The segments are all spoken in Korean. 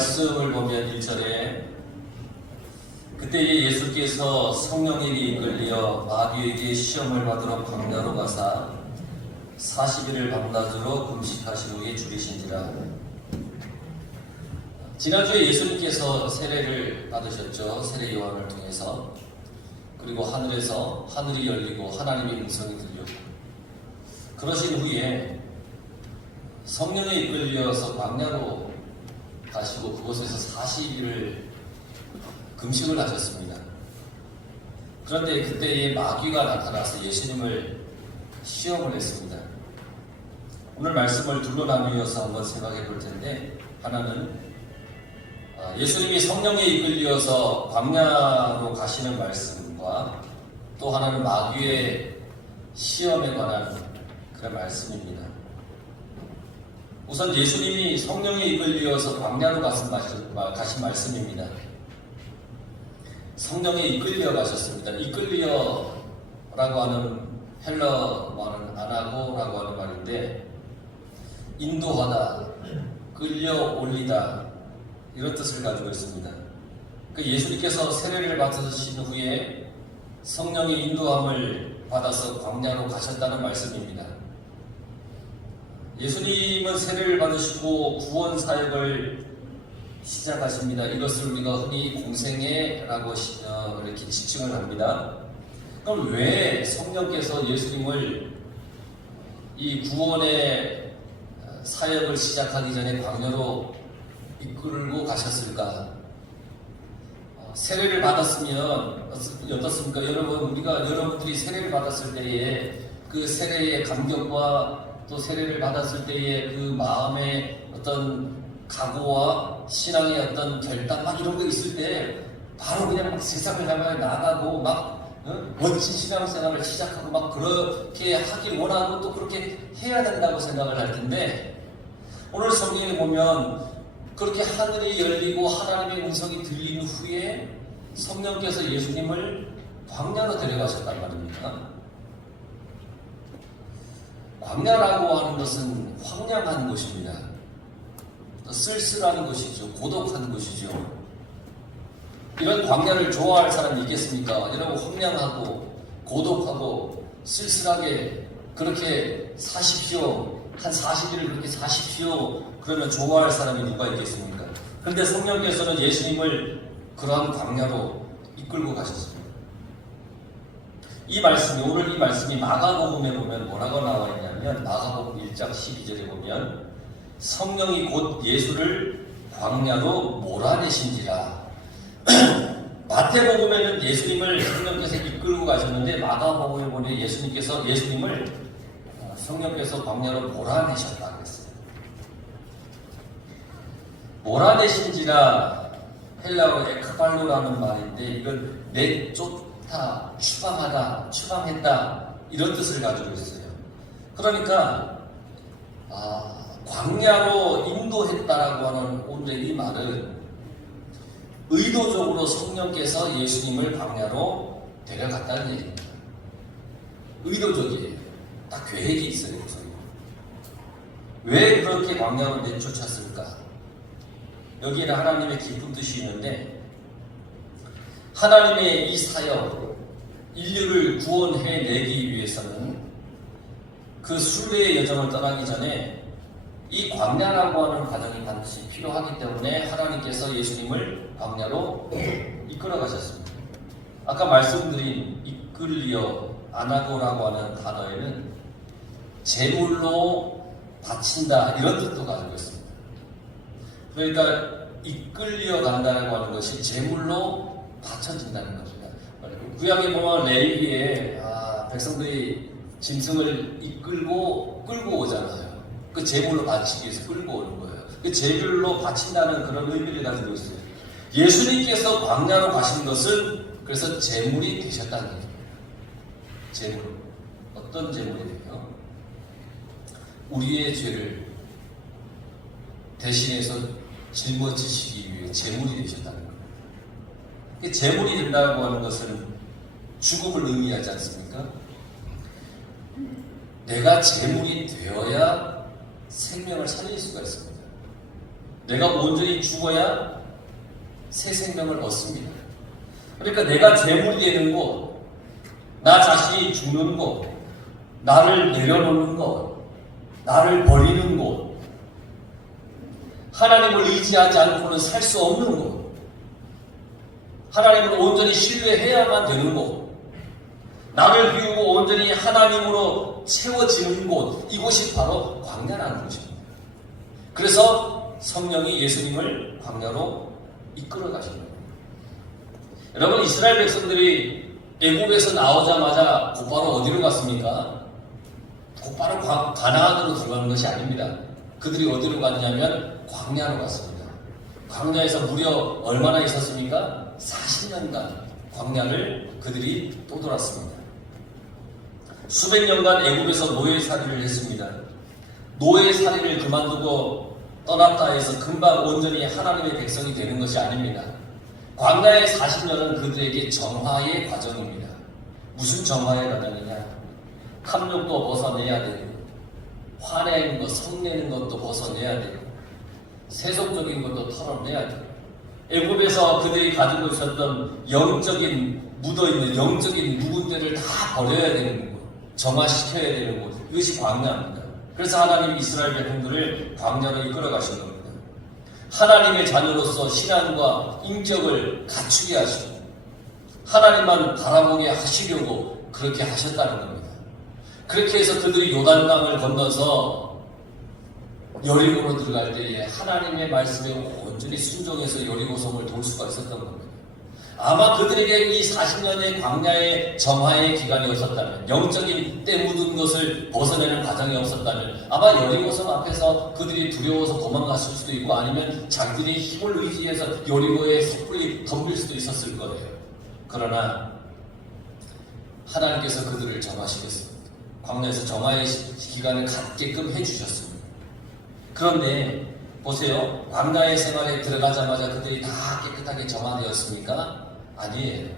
말씀을 보면 1절에 그때 예수께서 성령에게 이끌려 마귀에게 시험을 받으러 광야로 가사 40일을 밤낮으로 금식하신 후에 죽이신지라. 지난주에 예수님께서 세례를 받으셨죠. 세례 요한을 통해서. 그리고 하늘에서 하늘이 열리고 하나님의 음성이 들렸고, 그러신 후에 성령에 이끌려서 광야로 가시고 그곳에서 40일을 금식을 하셨습니다. 그런데 그때에 마귀가 나타나서 예수님을 시험을 했습니다. 오늘 말씀을 둘로 나누어서 한번 생각해 볼 텐데, 하나는 예수님이 성령에 이끌려서 광야로 가시는 말씀과, 또 하나는 마귀의 시험에 관한 그런 말씀입니다. 우선 예수님이 성령에 이끌려서 광야로 가신 말씀입니다. 성령에 이끌려 가셨습니다. 이끌려라고 하는 헬라어는 아나고라고 하는 말인데, 인도하다, 끌려올리다, 이런 뜻을 가지고 있습니다. 예수님께서 세례를 받으신 후에 성령의 인도함을 받아서 광야로 가셨다는 말씀입니다. 예수님은 세례를 받으시고 구원 사역을 시작하십니다. 이것을 우리가 흔히 공생애라고 이렇게 지칭을 합니다. 그럼 왜 성령께서 예수님을 이 구원의 사역을 시작하기 전에 광야로 이끌고 가셨을까? 세례를 받았으면 어떻습니까? 여러분들이 세례를 받았을 때에 그 세례의 감격과 또 세례를 받았을 때의 그 마음의 어떤 각오와 신앙의 어떤 결단 막 이런 거 있을 때 바로 그냥 막 세상을 향해 나가고 막 멋진 신앙생활을 시작하고 막 그렇게 하길 원하고 또 그렇게 해야 된다고 생각을 할 텐데, 오늘 성경에 보면 그렇게 하늘이 열리고 하나님의 음성이 들린 후에 성령께서 예수님을 광야로 데려가셨단 말입니다. 광야라고 하는 것은 황량한 곳입니다. 쓸쓸한 곳이죠. 고독한 곳이죠. 이런 광야를 좋아할 사람이 있겠습니까? 여러분, 황량하고 고독하고 쓸쓸하게 그렇게 사십시오. 한 40일을 그렇게 사십시오. 그러면 좋아할 사람이 누가 있겠습니까? 그런데 성령께서는 예수님을 그러한 광야로 이끌고 가셨습니다. 오늘 이 말씀이 마가복음에 보면 뭐라고 나와 있냐면, 마가복음 1장 12절에 보면 성령이 곧 예수를 광야로 몰아내신지라. 마태복음에는 예수님을 성령께서 이끌고 가셨는데, 마가복음에 보면 예수님을 성령께서 광야로 몰아내셨다 그랬어요. 몰아내신지라 헬라어로 에크발로라는 말인데, 이건 내쫓다, 추방하다, 추방했다, 이런 뜻을 가지고 있어요. 그러니까 광야로 인도했다라고 하는 오늘 이 말은 의도적으로 성령께서 예수님을 광야로 데려갔다는 얘기입니다. 의도적이에요. 딱 계획이 있어요. 왜 그렇게 광야로 내쫓았을까? 여기에는 하나님의 깊은 뜻이 있는데, 하나님의 이 사역, 인류를 구원해내기 위해서는 그 순례의 여정을 떠나기 전에 이 광야라고 하는 과정이 반드시 필요하기 때문에 하나님께서 예수님을 광야로 이끌어 가셨습니다. 아까 말씀드린 이끌려, 아나고라고 하는 단어에는 제물로 바친다, 이런 뜻도 가지고 있습니다. 그러니까 이끌려 간다고 하는 것이 제물로 바쳐진다는 겁니다. 구약에 보면 레위기에 백성들이 짐승을 끌고 오잖아요. 그 제물로 바치기 위해서 끌고 오는 거예요. 그 제물로 바친다는 그런 의미를 가지고 있어요. 예수님께서 광야로 가신 것은 그래서 제물이 되셨다는 얘기입니다. 제물. 어떤 제물이에요? 우리의 죄를 대신해서 짊어지시기 위해 제물이 되셨다는 거예요. 제물이 된다고 하는 것은 죽음을 의미하지 않습니까? 내가 제물이 되어야 생명을 살릴 수가 있습니다. 내가 온전히 죽어야 새 생명을 얻습니다. 그러니까 내가 죄물이 되는 곳, 나 자신이 죽는 곳, 나를 내려놓는 곳, 나를 버리는 곳, 하나님을 의지하지 않고는 살 수 없는 곳, 하나님을 온전히 신뢰해야만 되는 곳, 나를 비우고 온전히 하나님으로 채워지는 곳, 이곳이 바로 광야라는 곳입니다. 그래서 성령이 예수님을 광야로 이끌어 가십니다. 여러분, 이스라엘 백성들이 애국에서 나오자마자 곧바로 어디로 갔습니까? 곧바로 가나안으로 들어가는 것이 아닙니다. 그들이 어디로 갔냐면 광야로 갔습니다. 광야에서 무려 얼마나 있었습니까? 40년간 광야를 그들이 또 돌았습니다. 수백 년간 애국에서 노예살이를 했습니다. 노예살이를 그만두고 떠났다 해서 금방 온전히 하나님의 백성이 되는 것이 아닙니다. 광야의 40년은 그들에게 정화의 과정입니다. 무슨 정화의 과정이냐? 탐욕도 벗어내야 되고, 화내는 것, 성내는 것도 벗어내야 되고, 세속적인 것도 털어내야 되고, 애굽에서 그들이 가지고 있었던 영적인 묻어있는 영적인 묵은들을 다 버려야 되는 것, 정화시켜야 되는 것, 이것이 광야입니다. 그래서 하나님 이스라엘 백성들을 광야로 이끌어 가신 겁니다. 하나님의 자녀로서 신앙과 인격을 갖추게 하시고 하나님만 바라보게 하시려고 그렇게 하셨다는 겁니다. 그렇게 해서 그들이 요단강을 건너서 여리고로 들어갈 때에 하나님의 말씀에 온전히 순종해서 여리고성을 돌 수가 있었던 겁니다. 아마 그들에게 이 40년의 광야의 정화의 기간이 없었다면, 영적인 때 묻은 것을 벗어내는 과정이 없었다면 아마 여리고성 앞에서 그들이 두려워서 도망갔을 수도 있고, 아니면 자기들이 힘을 의지해서 여리고에 섣불리 덤빌 수도 있었을 거예요. 그러나 하나님께서 그들을 정화시켰습니다. 광야에서 정화의 기간을 갖게끔 해주셨습니다. 그런데 보세요. 광야의 생활에 들어가자마자 그들이 다 깨끗하게 정화되었습니까? 아니에요.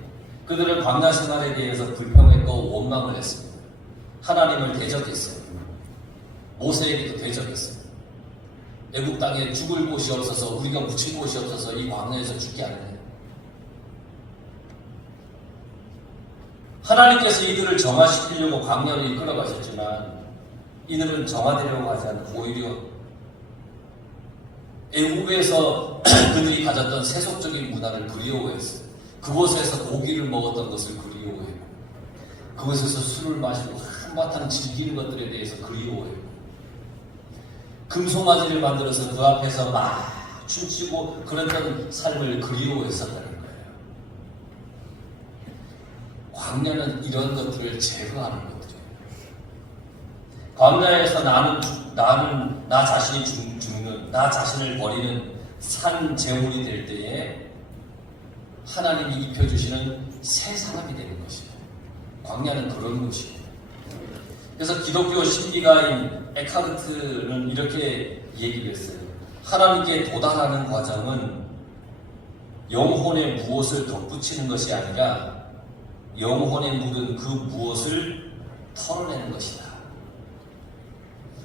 그들은 광야 생활에 대해서 불평했고 원망을 했습니다. 하나님을 대적했어요. 모세에게도 대적했어요. 애국 땅에 죽을 곳이 없어서, 우리가 묻힐 곳이 없어서 이 광야에서 죽게 하느냐. 하나님께서 이들을 정화시키려고 광야로 이끌어 가셨지만 이들은 정화되려고 하지 않고 오히려 애국에서 그들이 가졌던 세속적인 문화를 그리워했어요. 그곳에서 고기를 먹었던 것을 그리워했고, 그곳에서 술을 마시고 한바탕 즐기는 것들에 대해서 그리워했고, 금송아지를 만들어서 그 앞에서 막 춤추고 그랬던 삶을 그리워했었다는 거예요. 광야는 이런 것들을 제거하는 것들이에요. 광야에서 나 자신이 죽는, 나 자신을 버리는 산 제물이 될 때에 하나님이 입혀주시는 새 사람이 되는 것이에요. 광야는 그런 곳이에요. 그래서 기독교 신비가인 에카르트는 이렇게 얘기를 했어요. 하나님께 도달하는 과정은 영혼에 무엇을 덧붙이는 것이 아니라 영혼에 묻은 그 무엇을 털어내는 것이다.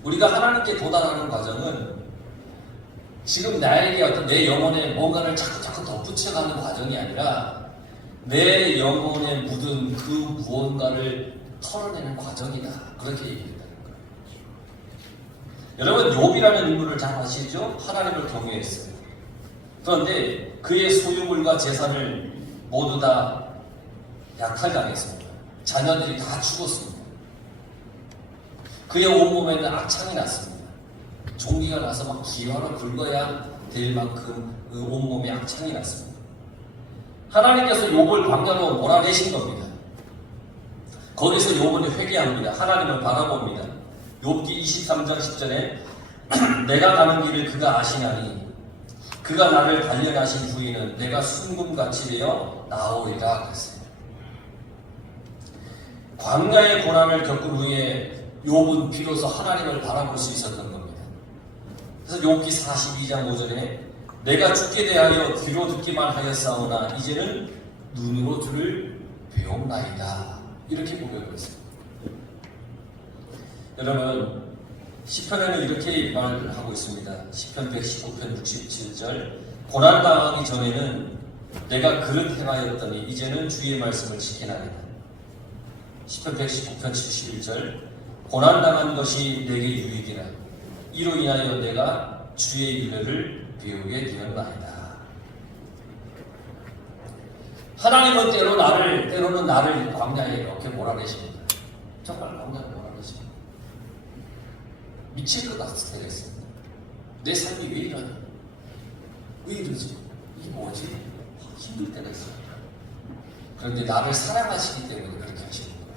우리가 하나님께 도달하는 과정은 지금 나에게 어떤 내 영혼에 뭔가를 자꾸 덧붙여가는 과정이 아니라 내 영혼에 묻은 그 무언가를 털어내는 과정이다. 그렇게 얘기했다는 거예요. 여러분, 욥이라는 인물을 잘 아시죠? 하나님을 경외했어요. 그런데 그의 소유물과 재산을 모두 다 약탈당했습니다. 자녀들이 다 죽었습니다. 그의 온몸에는 악창이 났습니다. 종기가 나서 막 기와로 긁어야 될 만큼 그 온몸에 악창이 났습니다. 하나님께서 욥을 광야로 몰아내신 겁니다. 거기서 욥은 회개합니다. 하나님을 바라봅니다. 욥기 23장 10절에 내가 가는 길을 그가 아시나니 그가 나를 단련하신 후에는 내가 순금같이 되어 나오리라 그랬어요. 광야의 고난을 겪은 후에 욥은 비로소 하나님을 바라볼 수 있었던 겁니다. 그래서 욥기 42장 5절에 내가 죽게 대하여 귀로 듣기만 하였사오나 이제는 눈으로 주를 배움나이다. 이렇게 고백을 했습니다. 여러분, 시편에는 이렇게 말을 하고 있습니다. 시편 119편 67절 고난당하기 전에는 내가 그릇 행하였더니 이제는 주의 말씀을 지키나이다. 시편 119편 71절 고난당한 것이 내게 유익이라 이로 인하여 내가 주의 윤회를 배우게 되었나이다. 하나님은 때로는 나를 광야에 이렇게 몰아내십니다. 정말 광야에 몰아내십니다. 미칠 것 같을 때가 있습니다. 내 삶이 왜 이러냐? 왜 이러지? 이게 뭐지? 힘들 때가 있어요. 그런데 나를 사랑하시기 때문에 그렇게 하시는 거예요.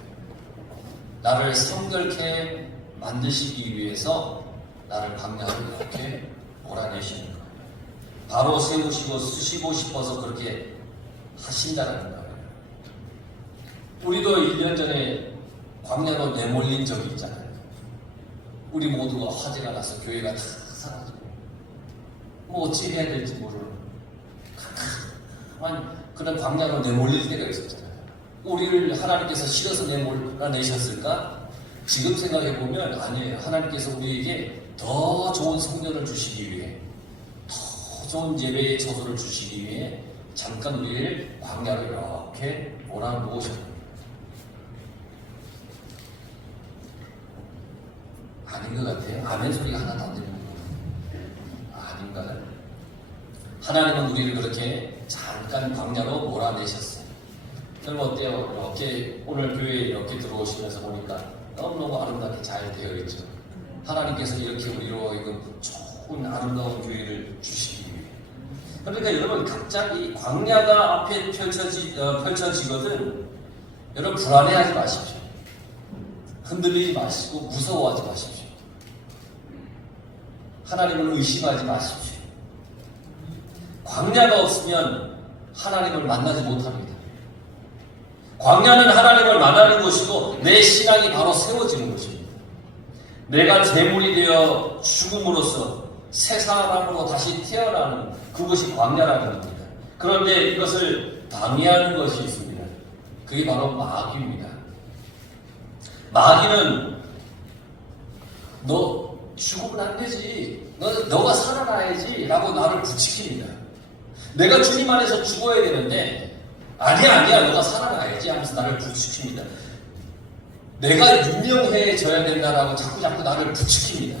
나를 성결케 만드시기 위해서 나를 광야로 이렇게 몰아내시는 거예요. 바로 세우시고 쓰시고 싶어서 그렇게 하신다는 거예요. 우리도 1년 전에 광야로 내몰린 적이 있잖아요. 우리 모두가 화재가 나서 교회가 다 사라지고 뭐 어찌 해야 될지 모르는 그런 광야로 내몰릴 때가 있었잖아요. 우리를 하나님께서 싫어서 내몰아내셨을까? 지금 생각해보면 아니에요. 하나님께서 우리에게 더 좋은 성전을 주시기 위해 더 좋은 예배의 처소를 주시기 위해 잠깐 우리를 광야로 이렇게 몰아놓으셨습니다. 아닌 것 같아요. 아멘 소리가 하나도 안 들리는 거예요. 아닌가요? 하나님은 우리를 그렇게 잠깐 광야로 몰아내셨어요. 여러분 어때요? 이렇게 오늘 교회에 이렇게 들어오시면서 보니까 너무너무 아름답게 잘 되어 있죠. 하나님께서 이렇게 우리로 좋은 아름다운 교회를 주시기 위해. 그러니까 여러분 갑자기 광야가 앞에 펼쳐지거든 여러분 불안해하지 마십시오. 흔들리지 마시고 무서워하지 마십시오. 하나님을 의심하지 마십시오. 광야가 없으면 하나님을 만나지 못합니다. 광야는 하나님을 만나는 곳이고 내 신앙이 바로 세워지는 곳입니다. 내가 재물이 되어 죽음으로써 새 사람으로 다시 태어나는 그것이 광야라는 겁니다. 그런데 이것을 방해하는 것이 있습니다. 그게 바로 마귀입니다. 마귀는 너 죽으면 안 되지. 너가 살아나야지 라고 나를 부추깁니다. 내가 주님 안에서 죽어야 되는데 아니야 너가 살아나야지 하면서 나를 부추깁니다. 내가 유명해져야 된다라고 자꾸 나를 부추깁니다.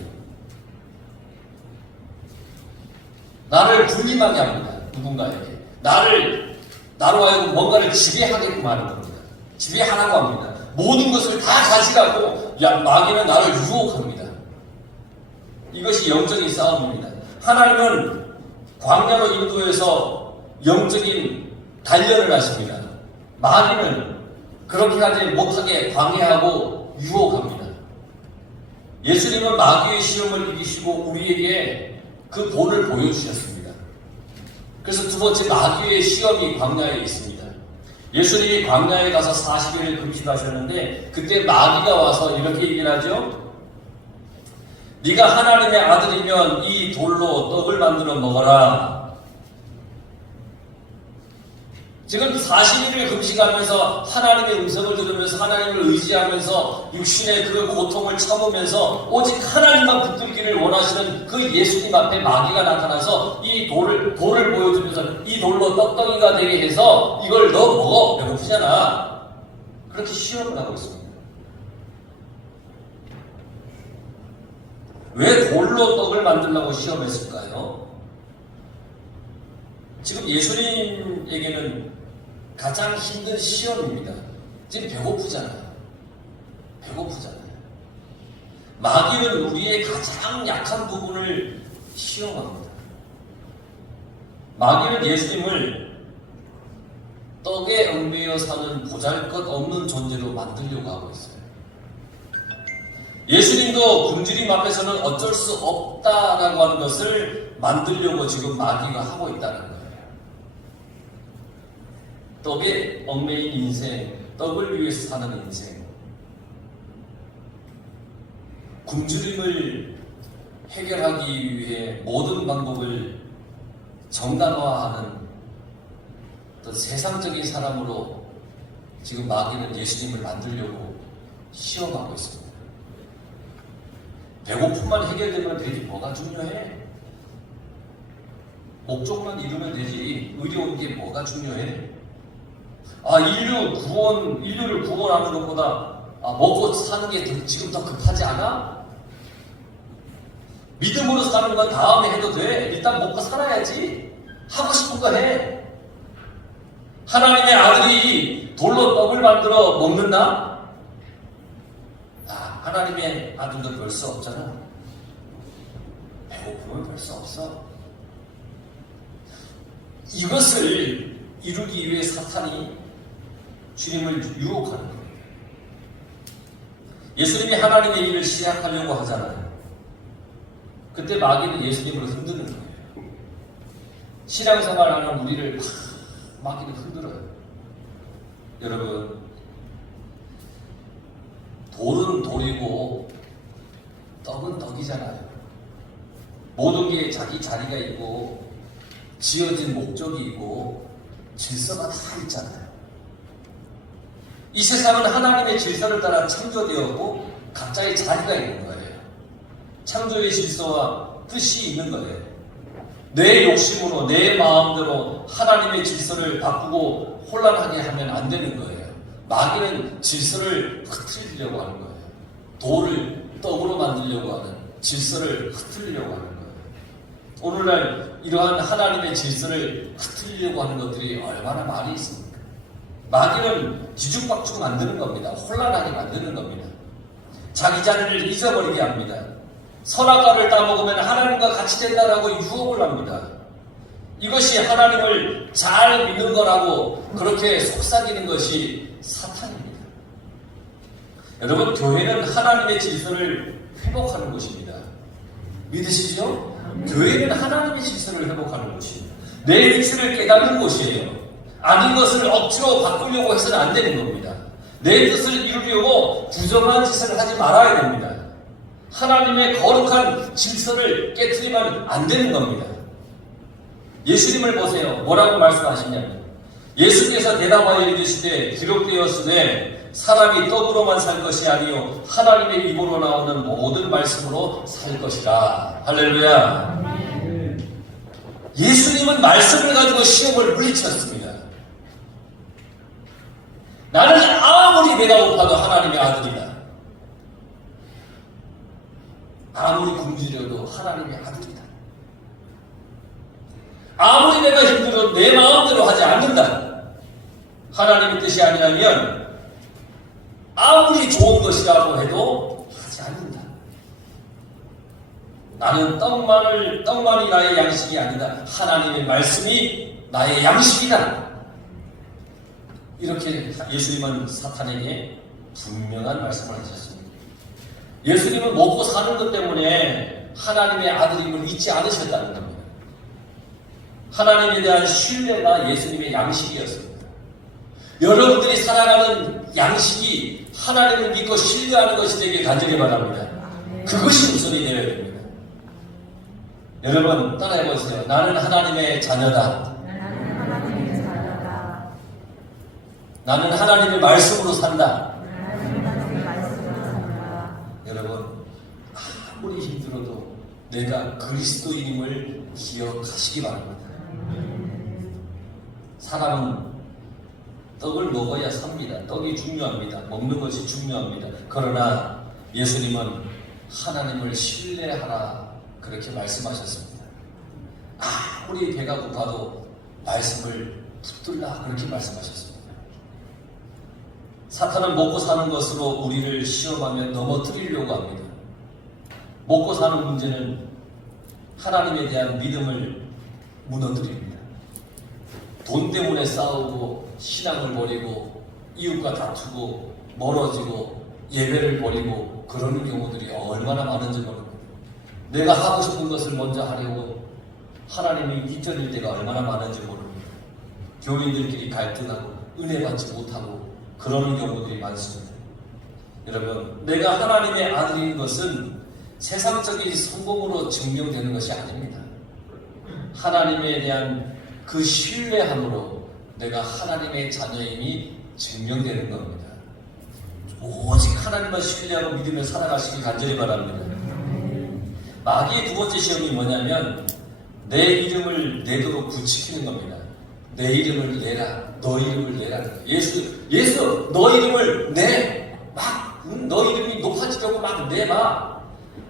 나를 군림하게 합니다. 누군가에게 나로 하여금 뭔가를 지배하게끔 하는 겁니다. 지배하라고 합니다. 모든 것을 다 가지라고 마귀는 나를 유혹합니다. 이것이 영적인 싸움입니다. 하나님은 광야로 인도해서 영적인 단련을 하십니다. 마귀는 그렇게 하지 못하게 방해하고 유혹합니다. 예수님은 마귀의 시험을 이기시고 우리에게 그 본을 보여주셨습니다. 그래서 두 번째 마귀의 시험이 광야에 있습니다. 예수님이 광야에 가서 40일을 금식하셨는데 그때 마귀가 와서 이렇게 얘기를 하죠. 네가 하나님의 아들이면 이 돌로 떡을 만들어 먹어라. 지금 40일을 금식하면서 하나님의 음성을 들으면서 하나님을 의지하면서 육신의 그 고통을 참으면서 오직 하나님만 붙들기를 원하시는 그 예수님 앞에 마귀가 나타나서 이 돌을 보여주면서 이 돌로 떡덩이가 되게 해서 이걸 너 먹어. 배고프잖아. 그렇게 시험을 하고 있습니다. 왜 돌로 떡을 만들려고 시험했을까요? 지금 예수님에게는 가장 힘든 시험입니다. 지금 배고프잖아요. 마귀는 우리의 가장 약한 부분을 시험합니다. 마귀는 예수님을 떡에 얽매여 사는 보잘것없는 존재로 만들려고 하고 있어요. 예수님도 굶주림 앞에서는 어쩔 수 없다라고 하는 것을 만들려고 지금 마귀가 하고 있다는 거예요. 떡에 얽매인 인생, 떡을 위해서 사는 인생, 굶주림을 해결하기 위해 모든 방법을 정당화하는 어떤 세상적인 사람으로 지금 마귀는 예수님을 만들려고 시험하고 있습니다. 배고픔만 해결되면 되지 뭐가 중요해? 목적만 이루면 되지 의료운 게 뭐가 중요해? 인류를 구원하는 것보다 먹고 사는 게 지금 더 급하지 않아? 믿음으로 사는 건 다음에 해도 돼. 일단 먹고 살아야지. 하고 싶은 거 해. 하나님의 아들이 돌로 떡을 만들어 먹는다? 하나님의 아들도 별 수 없잖아. 배고프면 별 수 없어. 이것을 이루기 위해 사탄이 주님을 유혹하는 거예요. 예수님이 하나님의 일을 시작하려고 하잖아요. 그때 마귀는 예수님을 흔드는 거예요. 신앙생활하는 우리를 마귀는 흔들어요. 여러분, 돌은 돌이고 떡은 떡이잖아요. 모든 게 자기 자리가 있고 지어진 목적이 있고 질서가 다 있잖아요. 이 세상은 하나님의 질서를 따라 창조되었고 각자의 자리가 있는 거예요. 창조의 질서와 뜻이 있는 거예요. 내 욕심으로 내 마음대로 하나님의 질서를 바꾸고 혼란하게 하면 안 되는 거예요. 마귀는 질서를 흐트리려고 하는 거예요. 돌을 떡으로 만들려고 하는 질서를 흐트리려고 하는 거예요. 오늘날 이러한 하나님의 질서를 흐트리려고 하는 것들이 얼마나 많이 있습니까? 마귀는 뒤죽박죽 만드는 겁니다. 혼란하게 만드는 겁니다. 자기 자리를 잊어버리게 합니다. 선악과를 따먹으면 하나님과 같이 된다라고 유혹을 합니다. 이것이 하나님을 잘 믿는 거라고 그렇게 속삭이는 것이 사탄입니다. 여러분, 교회는 하나님의 질서를 회복하는 곳입니다. 믿으시죠? 교회는 하나님의 질서를 회복하는 곳입니다. 내 위치를 깨닫는 곳이에요. 아닌 것을 억지로 바꾸려고 해서는 안 되는 겁니다. 내 뜻을 이루려고 부정한 짓을 하지 말아야 됩니다. 하나님의 거룩한 질서를 깨트리면 안 되는 겁니다. 예수님을 보세요. 뭐라고 말씀하시냐면 예수께서 대답하여 이르시되 기록되었으되 사람이 떡으로만 살 것이 아니요 하나님의 입으로 나오는 모든 말씀으로 살 것이라. 할렐루야. 예수님은 말씀을 가지고 시험을 물리쳤습니다. 나는 아무리 배가 고파도 하나님의 아들이다. 아무리 굶주려도 하나님의 아들이다. 아무리 내가 힘들어도 내 마음대로 하지 않는다. 하나님의 뜻이 아니라면 아무리 좋은 것이라고 해도 하지 않는다. 나는 떡만이 나의 양식이 아니다. 하나님의 말씀이 나의 양식이다. 이렇게 예수님은 사탄에게 분명한 말씀을 하셨습니다. 예수님은 먹고 사는 것 때문에 하나님의 아들임을 잊지 않으셨다는 겁니다. 하나님에 대한 신뢰가 예수님의 양식이었습니다. 여러분들이 살아가는 양식이 하나님을 믿고 신뢰하는 것이 되길 간절히 바랍니다. 그것이 우선이 되어야 됩니다. 여러분 따라해보세요. 나는 하나님의 자녀다. 나는 하나님의 말씀으로 산다. 여러분 아무리 힘들어도 내가 그리스도인임을 기억하시기 바랍니다. 사람은 떡을 먹어야 삽니다. 떡이 중요합니다. 먹는 것이 중요합니다. 그러나 예수님은 하나님을 신뢰하라 그렇게 말씀하셨습니다. 아무리 배가 고파도 말씀을 붙들라 그렇게 말씀하셨습니다. 사탄은 먹고 사는 것으로 우리를 시험하며 넘어뜨리려고 합니다. 먹고 사는 문제는 하나님에 대한 믿음을 무너뜨립니다. 돈 때문에 싸우고 신앙을 버리고 이웃과 다투고 멀어지고 예배를 버리고 그러는 경우들이 얼마나 많은지 모릅니다. 내가 하고 싶은 것을 먼저 하려고 하나님이 뒤처질 때가 얼마나 많은지 모릅니다. 교인들끼리 갈등하고 은혜 받지 못하고 그러는 경우들이 많습니다. 여러분, 내가 하나님의 아들인 것은 세상적인 성공으로 증명되는 것이 아닙니다. 하나님에 대한 그 신뢰함으로 내가 하나님의 자녀임이 증명되는 겁니다. 오직 하나님만 신뢰하고 믿으며 살아가시기 간절히 바랍니다. 마귀의 두 번째 시험이 뭐냐면 내 이름을 내도록 부추기는 겁니다. 내 이름을 내라. 너 이름을 내라. 예수, 너 이름을 내. 너 이름이 높아지려고 막 내봐.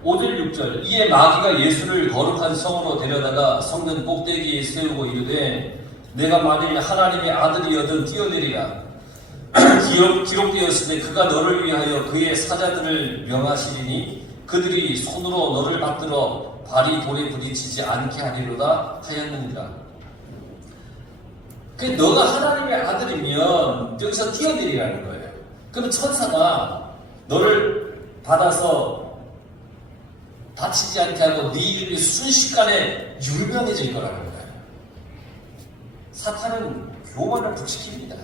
5절 6절 이에 마귀가 예수를 거룩한 성으로 데려다가 성전 꼭대기에 세우고 이르되 내가 만일 하나님의 아들이여든 뛰어내리라. 기록되었으니 그가 너를 위하여 그의 사자들을 명하시리니 그들이 손으로 너를 받들어 발이 돌에 부딪히지 않게 하리로다 하였느니라. 너가 하나님의 아들이면 여기서 뛰어내리라는 거예요. 그럼 천사가 너를 받아서 다치지 않게 하고 네 이름이 순식간에 유명해질 거라는 거예요. 사탄은 교만을 부추깁니다.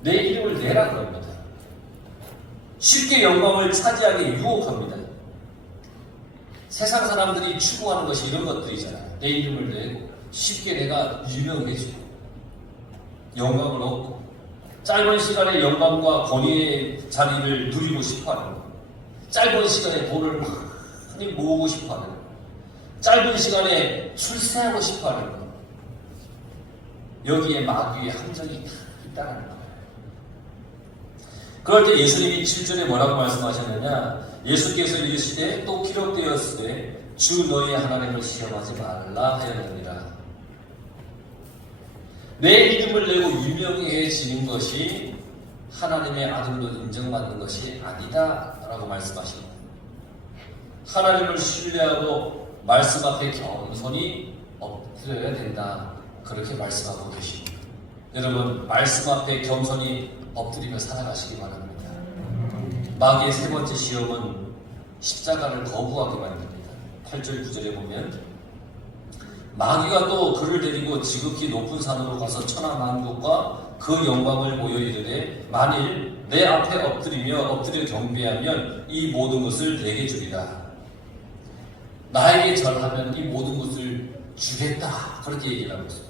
내 이름을 내라는 겁니다. 쉽게 영광을 차지하게 유혹합니다. 세상 사람들이 추구하는 것이 이런 것들이잖아요. 내 이름을 내고 쉽게 내가 유명해지고 영광을 얻고 짧은 시간에 영광과 권위의 자리를 누리고 싶어하는 것, 짧은 시간에 돈을 많이 모으고 싶어하는 것, 짧은 시간에 출세하고 싶어하는 것, 여기에 마귀의 함정이 다 있다는 거예요. 그럴 때 예수님이 7절에 뭐라고 말씀하셨느냐? 예수께서 이르시되 또 기록되었으되 주 너희 하나님을 시험하지 말라 하였느니라. 내 이름을 내고 유명해지는 것이 하나님의 아들로 인정받는 것이 아니다 라고 말씀하십니다. 하나님을 신뢰하고 말씀 앞에 겸손히 엎드려야 된다, 그렇게 말씀하고 계십니다. 여러분, 말씀 앞에 겸손히 엎드리며 살아가시기 바랍니다. 마귀의 세 번째 시험은 십자가를 거부하게 만듭니다. 8절 9절에 보면 마귀가 또 그를 데리고 지극히 높은 산으로 가서 천하만국과 그 영광을 보여 이르되 만일 내 앞에 엎드려 경배하면 이 모든 것을 내게 주리라. 나에게 절하면 이 모든 것을 주겠다, 그렇게 얘기를 하고 있습니다.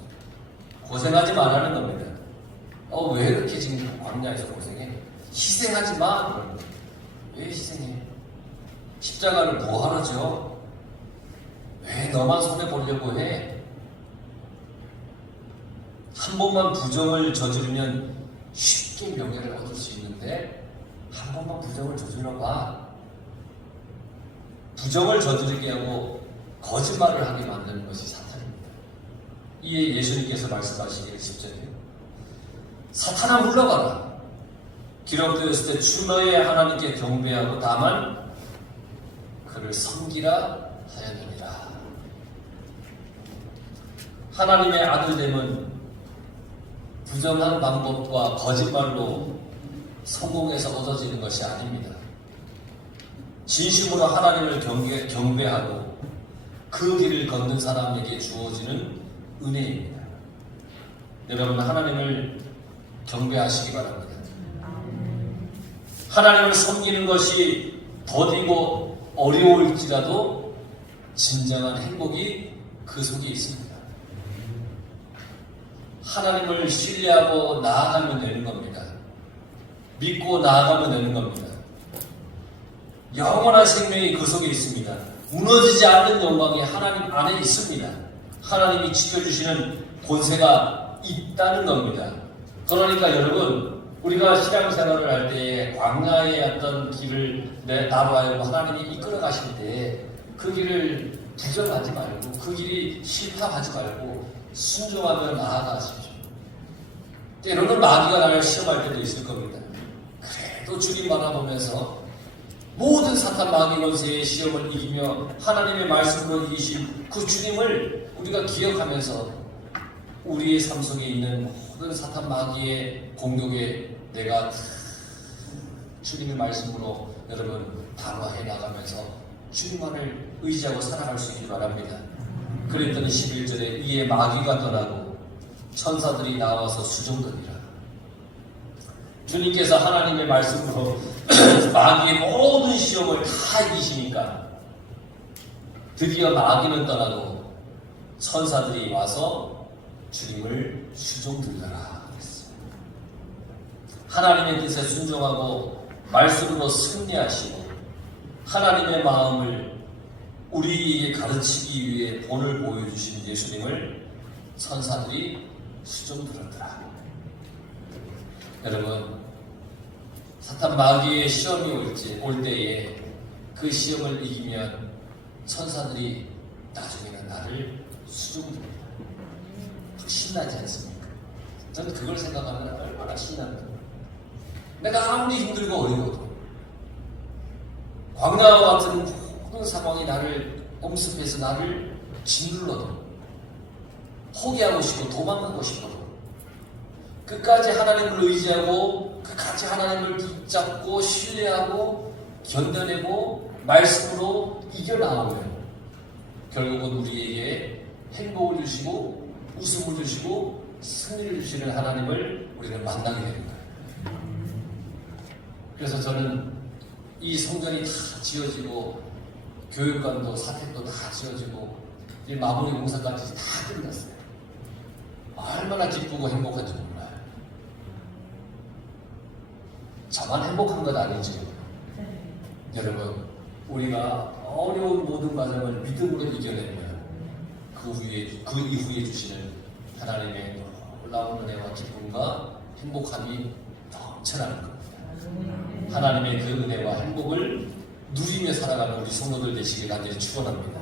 고생하지 말라는 겁니다. 왜 이렇게 지금 광야에서 고생해? 희생하지 마. 그럽니다. 왜 희생해? 십자가를 뭐하러 져? 왜 너만 손해보려고 해? 한 번만 부정을 저지르면 쉽게 명예를 얻을 수 있는데 한 번만 부정을 저질러봐. 부정을 저지르게 하고 거짓말을 하게 만드는 것이 사탄입니다. 이에 예수님께서 말씀하시기를 10절에 사탄아 물러가라. 기록되었을 때 주 너의 하나님께 경배하고 다만 그를 섬기라 하였느니라. 하나님의 아들됨은 부정한 방법과 거짓말로 성공해서 얻어지는 것이 아닙니다. 진심으로 하나님을 경배하고 그 길을 걷는 사람에게 주어지는 은혜입니다. 여러분, 하나님을 경배하시기 바랍니다. 하나님을 섬기는 것이 더디고 어려울지라도 진정한 행복이 그 속에 있습니다. 하나님을 신뢰하고 나아가면 되는 겁니다. 믿고 나아가면 되는 겁니다. 영원한 생명이 그 속에 있습니다. 무너지지 않는 영광이 하나님 안에 있습니다. 하나님이 지켜주시는 권세가 있다는 겁니다. 그러니까 여러분, 우리가 신앙생활을 할 때 광야의 어떤 길을 나로 하여금 하나님이 이끌어 가실 때 그 길을 부정하지 말고 그 길이 실패하지 말고 순종하며 나아가십시오. 때로는 마귀가 나를 시험할 때도 있을 겁니다. 그래도 주님 바라보면서 모든 사탄 마귀 권세의 시험을 이기며 하나님의 말씀으로 이기신 그 주님을 우리가 기억하면서 우리의 삶 속에 있는 모든 사탄 마귀의 공격에 내가 주님의 말씀으로 여러분 방어해 나가면서 주님만을 의지하고 살아갈 수 있기 바랍니다. 그랬더니 11절에 이에 마귀가 떠나고 천사들이 나와서 수종되리라. 주님께서 하나님의 말씀으로 마귀의 모든 시험을 다 이기시니까 드디어 마귀는 떠나고 천사들이 와서 주님을 수종들더라. 하나님의 뜻에 순종하고 말씀으로 승리하시고 하나님의 마음을 우리에게 가르치기 위해 본을 보여주신 예수님을 천사들이 수종 들었더라. 여러분, 사탄 마귀의 시험이 올 때에 그 시험을 이기면 천사들이 나중에는 나를 수종 듭니다. 신나지 않습니까? 저는 그걸 생각하면 얼마나 신납니다. 내가 아무리 힘들고 어려워도 광야와 같은 모든 상황이 나를 엄습해서 나를 짓눌러도 포기하고 싶고 도망가고 싶어도 끝까지 하나님을 의지하고 끝까지 하나님을 붙잡고 신뢰하고 견뎌내고 말씀으로 이겨나오면 결국은 우리에게 행복을 주시고 웃음을 주시고 승리를 주시는 하나님을 우리는 만나게 됩니다. 그래서 저는 이 성전이 다 지어지고 교육관도 사택도 다 지어지고 이 마무리 공사까지 다 끝났어요. 얼마나 기쁘고 행복한지 몰라요. 저만 행복한 건 아니죠. 여러분, 우리가 어려운 모든 과정을 믿음으로 이겨내면 그 이후에 주시는 하나님의 놀라운 은혜와 기쁨과 행복함이 넘쳐나는 겁니다. 하나님의 그 은혜와 행복을 누리며 살아가는 우리 성도들 되시길 간절히 축원합니다.